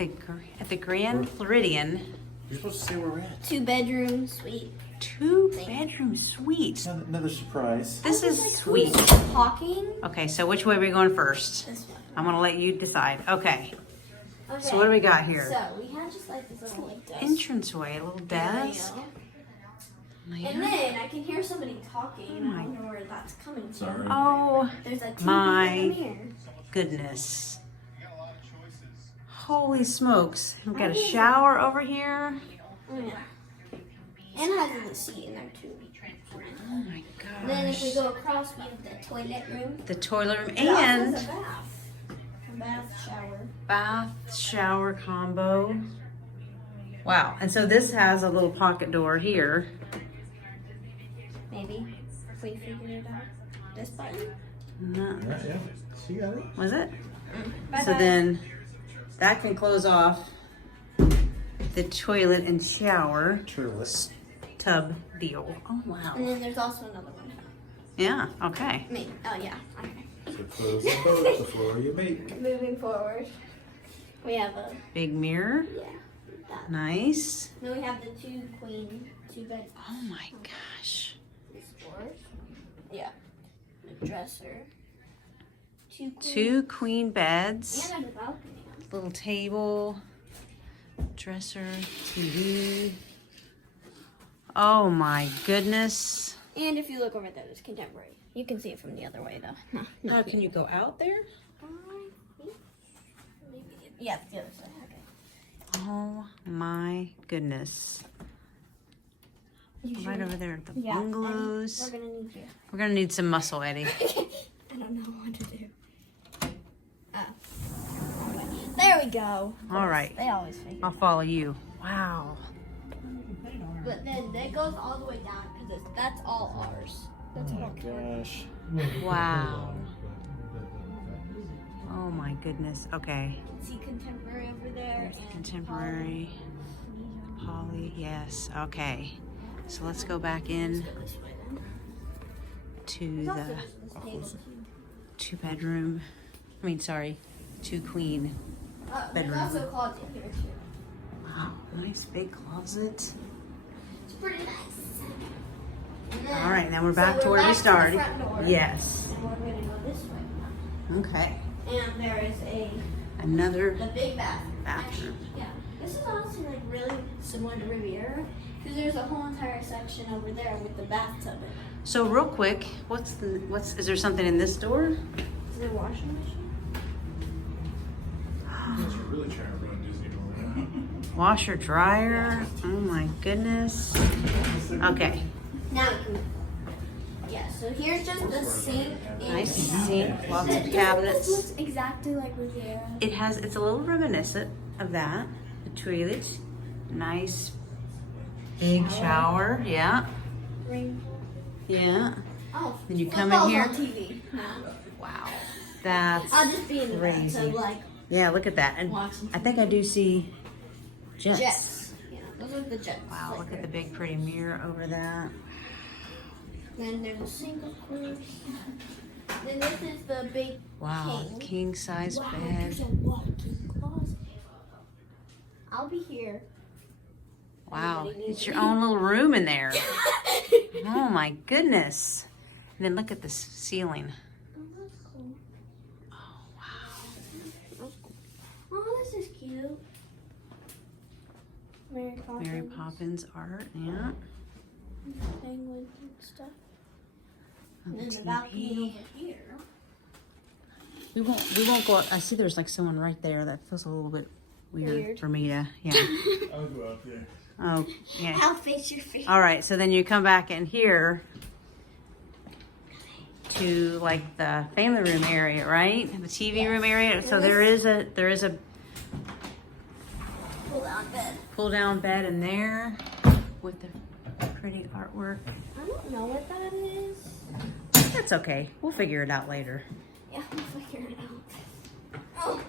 at the Grand Floridian. You're supposed to say where we're at. 2-bedroom suite. 2-bedroom suite. Another surprise. This is sweet. Talking. Okay, so which way are we going first? This one. I'm gonna let you decide. Okay. Okay. So what do we got here? So we have just like this little like desk. Entranceway, a little desk. area. And then I can hear somebody talking. And I don't know where that's coming from. Oh There's a TV my in here. goodness. Holy smokes. We've got a shower over here. Oh, yeah. And it has a seat in there too. Oh my And then if we gosh. go across, we have the toilet room. The toilet room It also has and a bath. A bath shower. bath shower combo. Wow. And so this has a little pocket door here. Maybe. If we figure it out. This button. No. Yeah. She got it. Was it? Bye-bye. So then that can close off the toilet and shower Turles. tub deal. Oh wow. And then there's also another one. Yeah, okay. Maybe. Oh yeah. Okay. So close the boat before you bake. Moving forward, we have a Big mirror. that. Nice. Then we have the 2 bed Oh my gosh. storage. Yeah. The dresser. 2 queen. 2 queen beds. And a balcony. Little table. Dresser. TV. Oh my goodness. And if you look over there, it's contemporary. You can see it from the other way though. No. Oh, can you go out there? Maybe. Yeah, the other side. Okay. Oh my goodness. You Right sure? over there at the Yeah. and bungalows. We're gonna need you. We're gonna need some muscle, Eddie. I don't know what to do. There we go. All right. They always figure. I'll follow you. Wow. But then that goes all the way down because that's all ours. That's Oh all my gosh. Wow. Oh my goodness. Okay. You can see contemporary over there. And Contemporary. Poly. Yes. Okay. So let's go back in to the I'll close it. 2-bedroom. I mean, sorry, 2 queen. There's bedroom. also a closet here too. Wow. Nice big closet. It's pretty nice. And then- All right. Now we're back so to we're where we back to the started. front door. Yes. And we're gonna go this way now. Okay. And there is Another the big bathroom. bathroom. Yeah, this is honestly like really similar to Riviera because there's a whole entire section over there with the bathtub in it. So real quick, is there something in this door? Is there a washing machine? You're really trying to run Disney World. Washer, dryer. Oh my goodness. Okay. Now we can. Yeah, so here's just the sink. and Nice shower. sink, lots of This cabinets. looks exactly like Riviera. It's a little reminiscent of that. The toilet. Nice big shower. Yeah. Rainbow. Yeah. Oh, Then you come in football's here. on TV. No. Wow. That's I'll just be in the crazy. bathtub like Yeah, look at that. And watching I think I do see jets. jets. Yeah, those are the jets. Wow, Like look at the big pretty mirror over that. Then there's a sink, of course. Then this is the big Wow, king. king size Wow, bed. there's a walk-in closet. I'll be here. Wow, Anybody needs it's your me? own little room in there. Oh my goodness. And then look at the ceiling. Oh, that's cool. Oh wow. That's cool. Oh, this is cute. Mary Poppins. Mary Poppins art, yeah. Penguins and stuff. On And the then the balcony TV. over here. We won't go. I see there's like someone right there. That feels a little bit weird. for me to. Yeah. I'll go out there. Oh yeah. I'll face your face. All right. So then you come back in here to like the family room area, right? The TV room area. So there is a Pull down bed. pull down bed in there with the pretty artwork. I don't know what that is. That's okay. We'll figure it out later. Yeah, we'll figure it out. Oh.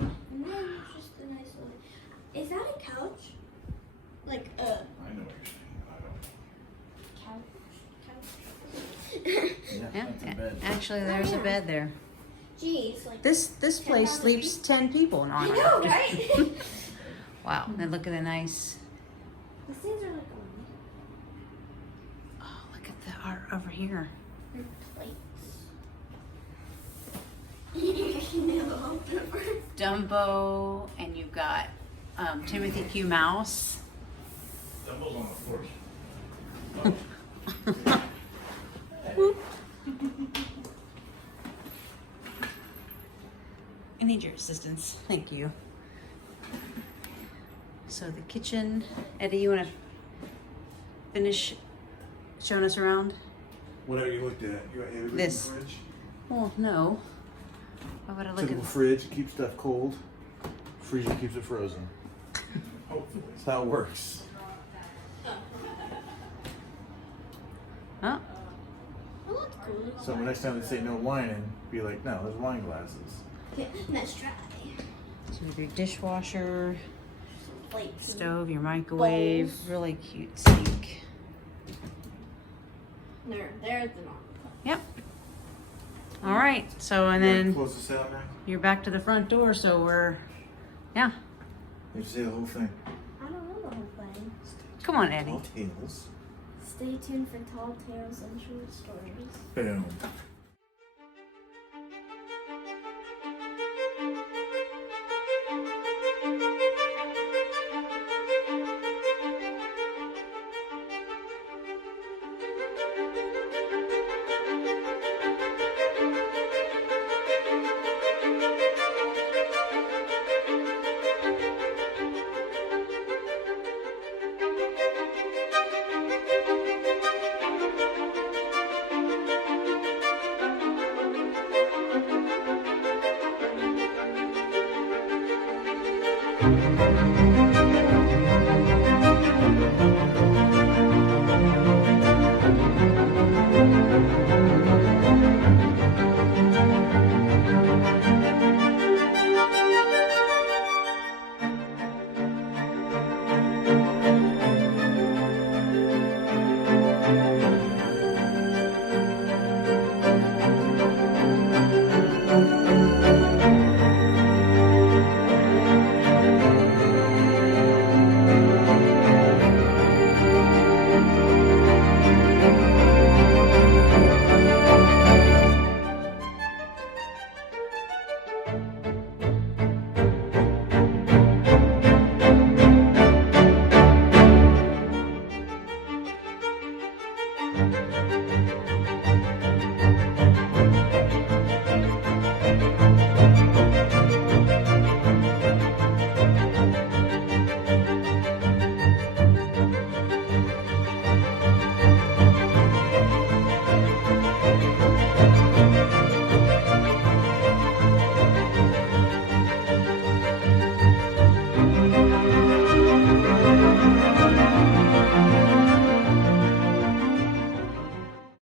And then just a nice little. Is that a couch? Like a I know what you're saying. I don't. couch? Yeah. That's a bed. Actually, there's a bed there. Jeez, like This place 10,000 sleeps 10 people in I honor. know, right? Wow, and look at the nice. These things are like Oh, look at the art over here. plates. Dumbo, and you've got Timothy Q. Mouse. Dumbo's on the floor. Whoop. I need your assistance. Thank you. So the kitchen. Eddie, you want to finish showing us around? Whatever you looked at. You got heavy This. fridge. Well, no. Why would I look Typical at fridge, keeps stuff cold. Freezer keeps it frozen. Hopefully. That's how it works. Oh, Oh, that's cool. So the next time they say no whining, be like, no, there's wine glasses. Okay, let's try. so you have your dishwasher, Plates. stove, your microwave, Bowls. really cute sink. There's the normal. Yep. All right. So and You wanna then close this out now? you're back to the front door. So we're, yeah. You have to say the whole thing. I don't know the whole thing. Come on, Eddie. Tall tales. Stay tuned for tall tales and short stories. Boom. Thank you.